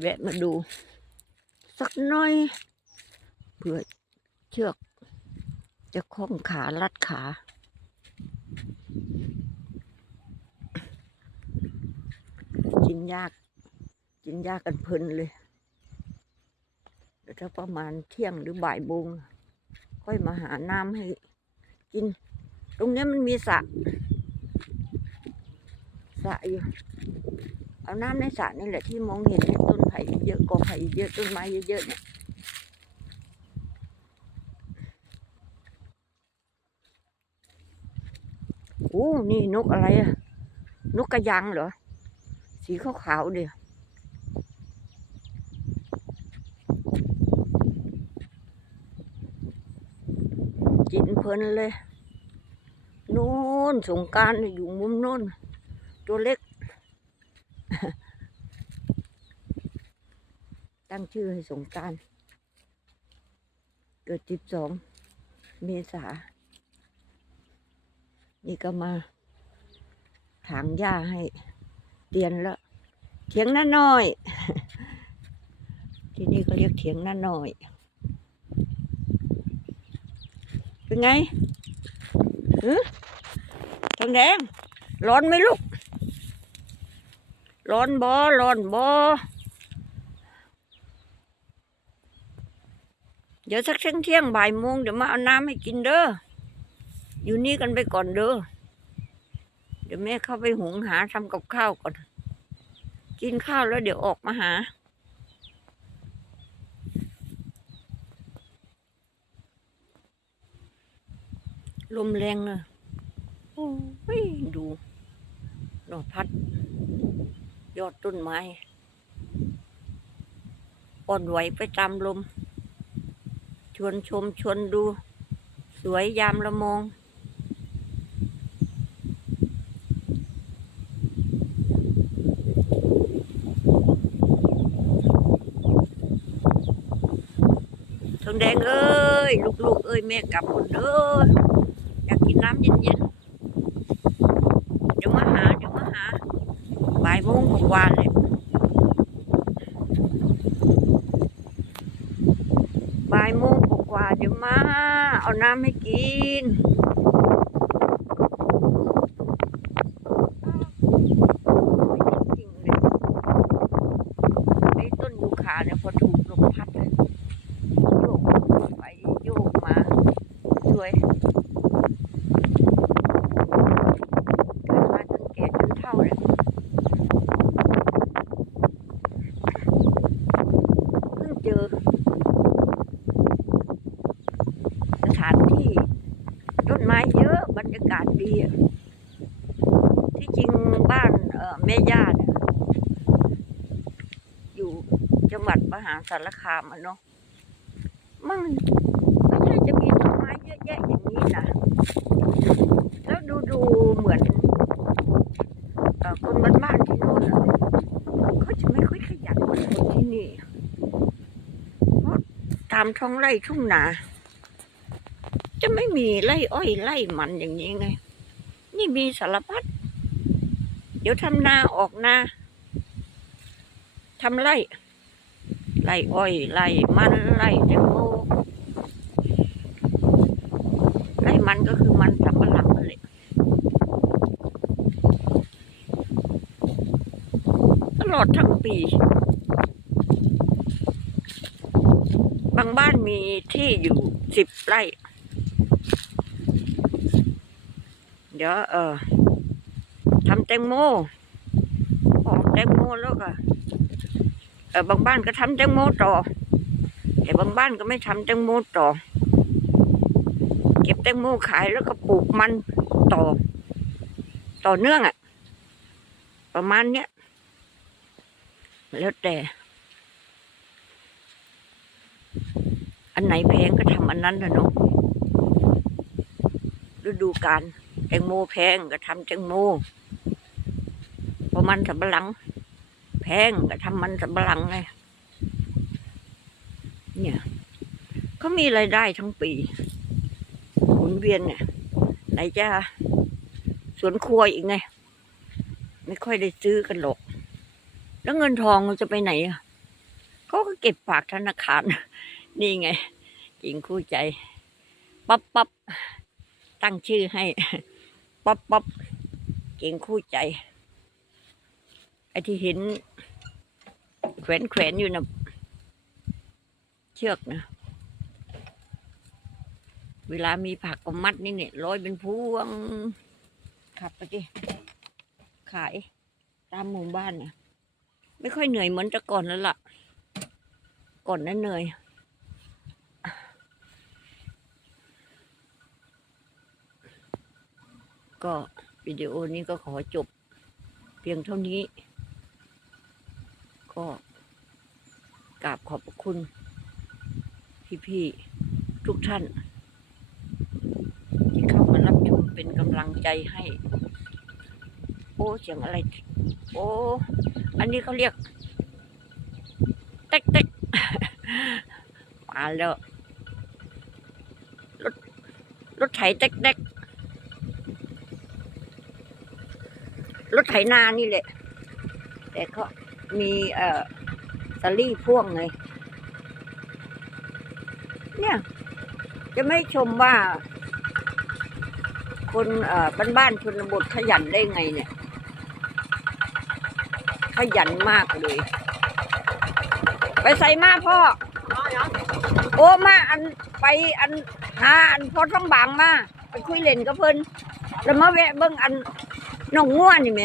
แวะมาดู สักหน่อยเผื่อเชือก จะคล้องขาลัดขา กินยาก กินยากกันเพลินเลยเดี๋ยวถ้าประมาณเที่ยงหรือบ่ายโมงค่อยมาหาน้ำให้กิน ตรงนี้มันมีสระสระอยู่ เอาน้ำในสระนี่แหละที่มองเห็นต้นไผ่เยอะกอไผ่เยอะต้นไม้เยอะๆเนี่ยโอ้นี่นกอะไรอะนกกระยางเหรอ สีขาวๆเดียวกินเพลินเลย โน่นสงการอยู่มุมโน่น ตัวเล็ก ตั้งชื่อให้สงการ เกิดจิบสองเมษา นี่ก็มา ถางหญ้าให้เตียนแล้วเถียงน้าน้อย ที่นี่เขาเรียกเถียงน้าน้อย เป็นไงหือทองแดง ร้อนไหมลูก ร้อนบอร้อนบอเดี๋ยวสักเที่ยงเที่ยงบ่ายโมงเดี๋ยวมาเอาน้ำให้กินเด้อ อยู่นี่กันไปก่อนเด้อ เดี๋ยวแม่เข้าไปหุงหาทำกับข้าวก่อน กินข้าวแล้วเดี๋ยวออกมาหา ลมแรงเลยโอ้ยดูดอพัด ยอดต้นไม้อ่อนไหวไปตามลม ชวนชมชวนดู สวยยามละมอง ทองแดงเอ้ย ลูกๆ เอ้ย แม่กลับหมดเด้ออยากกินน้ำเย็นๆ เดี๋ยวมาหา เดี๋ยวมาหาายโมงกว่างเลยบ่ายโมงกว่าเดี๋ยวมา เอาน้ำให้กินไอ้ต้นยูคาเนี่ยพอถูกลมพัดเลยกไปโยกมาสวยเกิดมาจนแก่จนเฒ่าเลยเพิ่งเจอ สถานที่ ต้นไม้เยอะบรรยากาศดีอะที่จริงบ้านเอ่อแม่ย่าเนี่ยอยู่จั งหวัดมหาสารคามอะเนาะมันไม่ใช่จะมีต้นไม้เยอะแยะอย่างนี้นะแล้วดูดูเหมือนอคนบ้านบ้านที่โน่นเขาจะไม่ค่อยขยันเหมือนคนที่นี่เพราะตามท้องไร่ทุ่งนาจะไม่มีไร่อ้อยไร่มันอย่างนี้ไง นี่มีสารพัด เดี๋ยวทำนาออกนาทำไร่ ไร่อ้อยไร่มันไร่แตงโมไร่มันก็คือมันสำปะหลังนั่นแหละตลอดทั้งปี บางบ้านมีที่อยู่สิบไร่ เดี๋ยวเออทำแตงโมออกแตงโมแล้วก็ บางบ้านก็ทำแตงโมต่อ แต่บางบ้านก็ไม่ทำแตงโมต่อ เก็บแตงโมขายแล้วก็ปลูกมันต่อ ต่อเนื่องอะ่ะ ประมาณเนี้ยแล้วแต่ อันไหนแพงก็ทำอันนั้นนะเนาะฤดูกาลแตงโมแพงก็ทำแตงโมเพระมันสำปะหลัง แพงก็ทำมันสำปะหลังไงเนี่ยเขามีรายได้ทั้งปีหมุนเวียนเนี่ย ไหนจะสวนครัวอีกไง ไม่ค่อยได้ซื้อกันหรอก แล้วเงินทองมันจะไปไหนอะเขาก็เก็บฝากธนาคาร นี่ไงจริงคู่ใจป๊อปป๊อปตั้งชื่อให้ป๊อปป๊อปเก่งคู่ใจ ไอที่เห็นแขวนแขวนอยู่นะเชือกนะ เวลามีผักก็มัดนี่เนี่ยร้อยเป็นพวง ขับไปดิขายตามหมู่บ้านนี่ยไม่ค่อยเหนื่อยเหมือนแต่ก่อนแล้วล่ะ ก่อนนั้นเหนื่อยก็วิดีโอนี้ก็ขอจบ เพียงเท่านี้ ก็กราบขอบคุณพี่ๆทุกท่าน ที่เข้ามารับชมเป็นกำลังใจให้ โอ้เสียงอะไร โอ้อันนี้เขาเรียกเต๊กเต๊กมาแล้วรถรถไถเต๊กเต๊กรถไถนานี่แหละ แต่เขา มีเอ่อสลี่พ่วงไง เนี่ย จะไม่ชมว่าคนเอ่อบ้านๆชนบทขยันได้ไงเนี่ย ขยันมากเลย ไปใส่มาพ่อ โอ้มาอันไปอันหาอันพอท้องบางมา ไปคุยเล่นกับเพิ่นแล้วมาแวะเบิ่งอันน้องง่วนนี่แหม